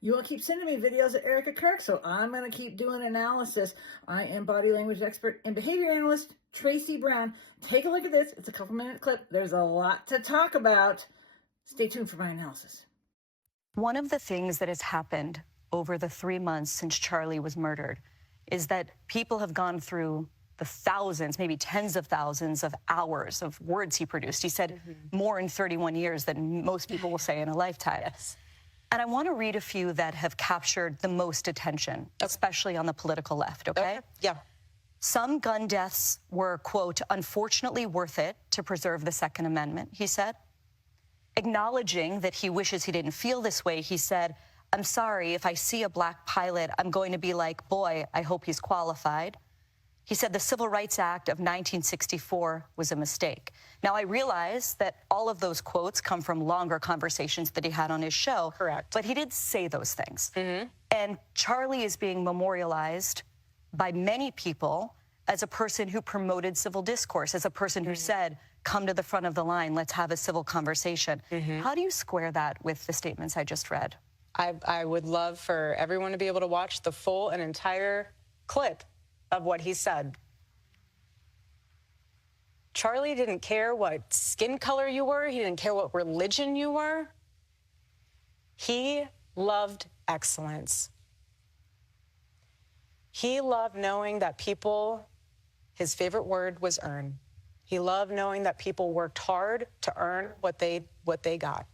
You all keep sending me videos of Erika Kirk, so I'm going to keep doing analysis. I am body language expert and behavior analyst Traci Brown. Take a look at this. It's a couple-minute clip. There's a lot to talk about. Stay tuned for my analysis. One of the things that has happened over the 3 months since Charlie was murdered is that people have gone through the thousands, maybe tens of thousands of hours of words he produced. He said more in 31 years than most people will say in a lifetime. Yes. And I want to read a few that have captured the most attention, especially on the political left, okay? Yeah. Some gun deaths were, quote, unfortunately worth it to preserve the Second Amendment, he said. Acknowledging that he wishes he didn't feel this way, he said, I'm sorry, if I see a black pilot, I'm going to be like, boy, I hope he's qualified. He said the Civil Rights Act of 1964 was a mistake. Now, I realize that all of those quotes come from longer conversations that he had on his show. Correct. But he did say those things. And Charlie is being memorialized by many people as a person who promoted civil discourse, as a person who said, come to the front of the line, let's have a civil conversation. How do you square that with the statements I just read? I would love for everyone to be able to watch the full and entire clip of what he said. Charlie didn't care what skin color you were. He didn't care what religion you were. He loved excellence. He loved knowing that people, his favorite word was earn. He loved knowing that people worked hard to earn what they got.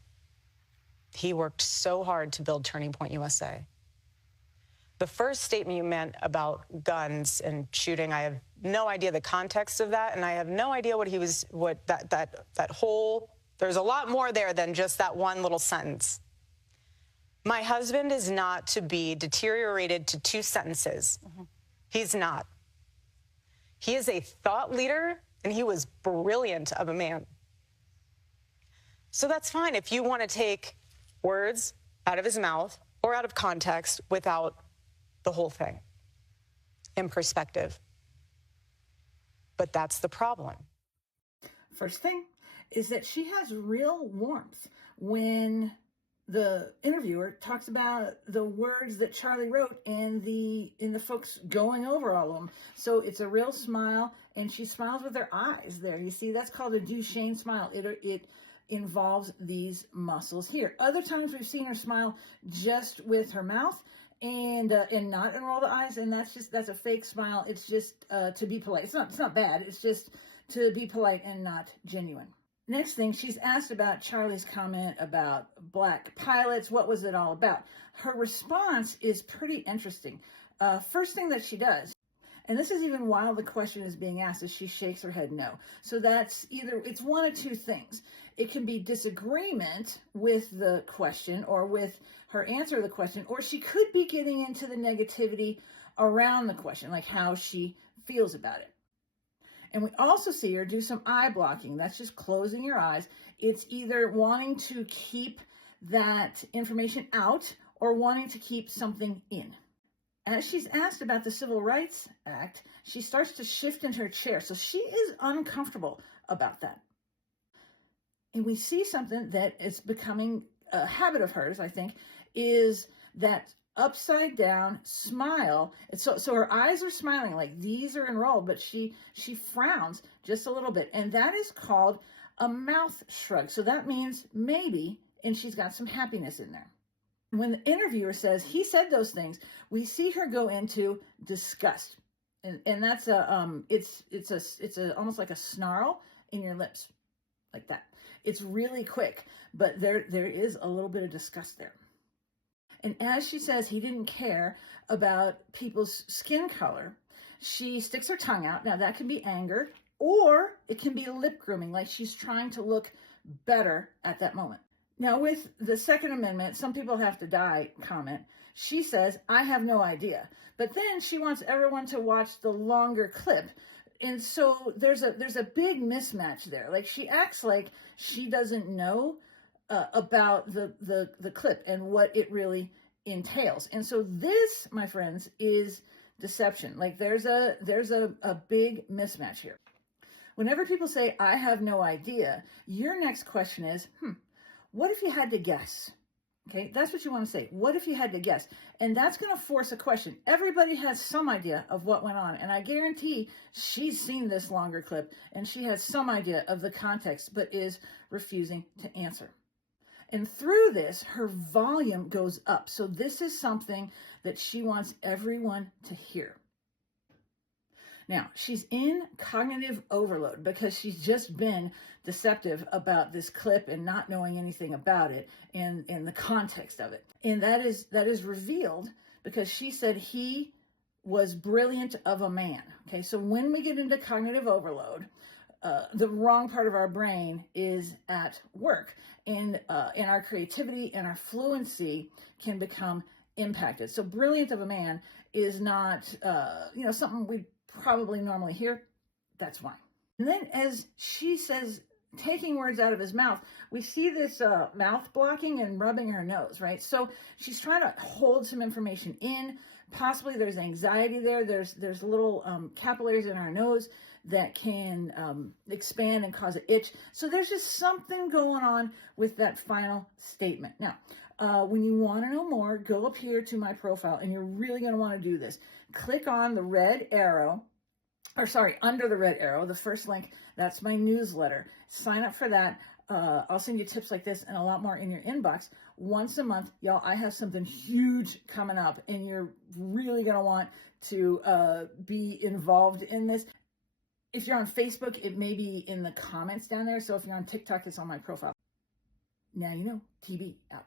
He worked so hard to build Turning Point USA. The first statement you meant about guns and shooting, I have no idea the context of that, and I have no idea that whole, there's a lot more there than just that one little sentence. My husband is not to be deteriorated to 2 sentences. He's not. He is a thought leader, and he was brilliant of a man. So that's fine if you want to take words out of his mouth or out of context without the whole thing in perspective. But that's the problem. First thing is that she has real warmth when the interviewer talks about the words that Charlie wrote and the folks going over all of them. So it's a real smile, and she smiles with her eyes there. You see, that's called a Duchenne smile. It involves these muscles here. Other times we've seen her smile just with her mouth and not unroll the eyes, and that's a fake smile. It's just to be polite. It's not bad. It's just to be polite and not genuine. Next thing, she's asked about Charlie's comment about black pilots. What was it all about? Her response is pretty interesting. First thing that she does, and this is even while the question is being asked, is she shakes her head no. So that's it's one of two things. It can be disagreement with the question or with her answer to the question, or she could be getting into the negativity around the question, like how she feels about it. And we also see her do some eye blocking. That's just closing your eyes. It's either wanting to keep that information out or wanting to keep something in. As she's asked about the Civil Rights Act, she starts to shift in her chair. So she is uncomfortable about that. And we see something that is becoming a habit of hers, I think, is that upside down smile. So her eyes are smiling, like these are enrolled, but she frowns just a little bit. And that is called a mouth shrug. So that means maybe, and she's got some happiness in there. When the interviewer says he said those things, we see her go into disgust. And that's it's almost like a snarl in your lips, like that. It's really quick, but there is a little bit of disgust there. And as she says he didn't care about people's skin color, she sticks her tongue out. Now that can be anger, or it can be lip grooming, like she's trying to look better at that moment. Now with the Second Amendment, some people have to die comment, she says, I have no idea. But then she wants everyone to watch the longer clip. And so there's a big mismatch there. Like she acts like she doesn't know about the clip and what it really entails. And so this, my friends, is deception. Like there's a big mismatch here. Whenever people say, I have no idea, your next question is, what if you had to guess? Okay, that's what you want to say. What if you had to guess? And that's going to force a question. Everybody has some idea of what went on. And I guarantee she's seen this longer clip and she has some idea of the context, but is refusing to answer. And through this, her volume goes up. So this is something that she wants everyone to hear. Now, she's in cognitive overload because she's just been deceptive about this clip and not knowing anything about it and the context of it. And that is revealed because she said he was brilliant of a man. Okay, so when we get into cognitive overload, the wrong part of our brain is at work, and our creativity and our fluency can become impacted. So brilliant of a man is not, something we probably normally hear. That's why. And then as she says, taking words out of his mouth, we see this mouth blocking and rubbing her nose, right? So she's trying to hold some information in. Possibly there's anxiety there. There's little capillaries in our nose that can expand and cause an itch. So there's just something going on with that final statement. Now, when you want to know more, go up here to my profile, and you're really going to want to do this. Click on the red arrow, under the red arrow, the first link. That's my newsletter. Sign up for that. I'll send you tips like this and a lot more in your inbox once a month. Y'all, I have something huge coming up, and you're really going to want to be involved in this. If you're on Facebook, it may be in the comments down there. So if you're on TikTok, it's on my profile. Now you know, TB out.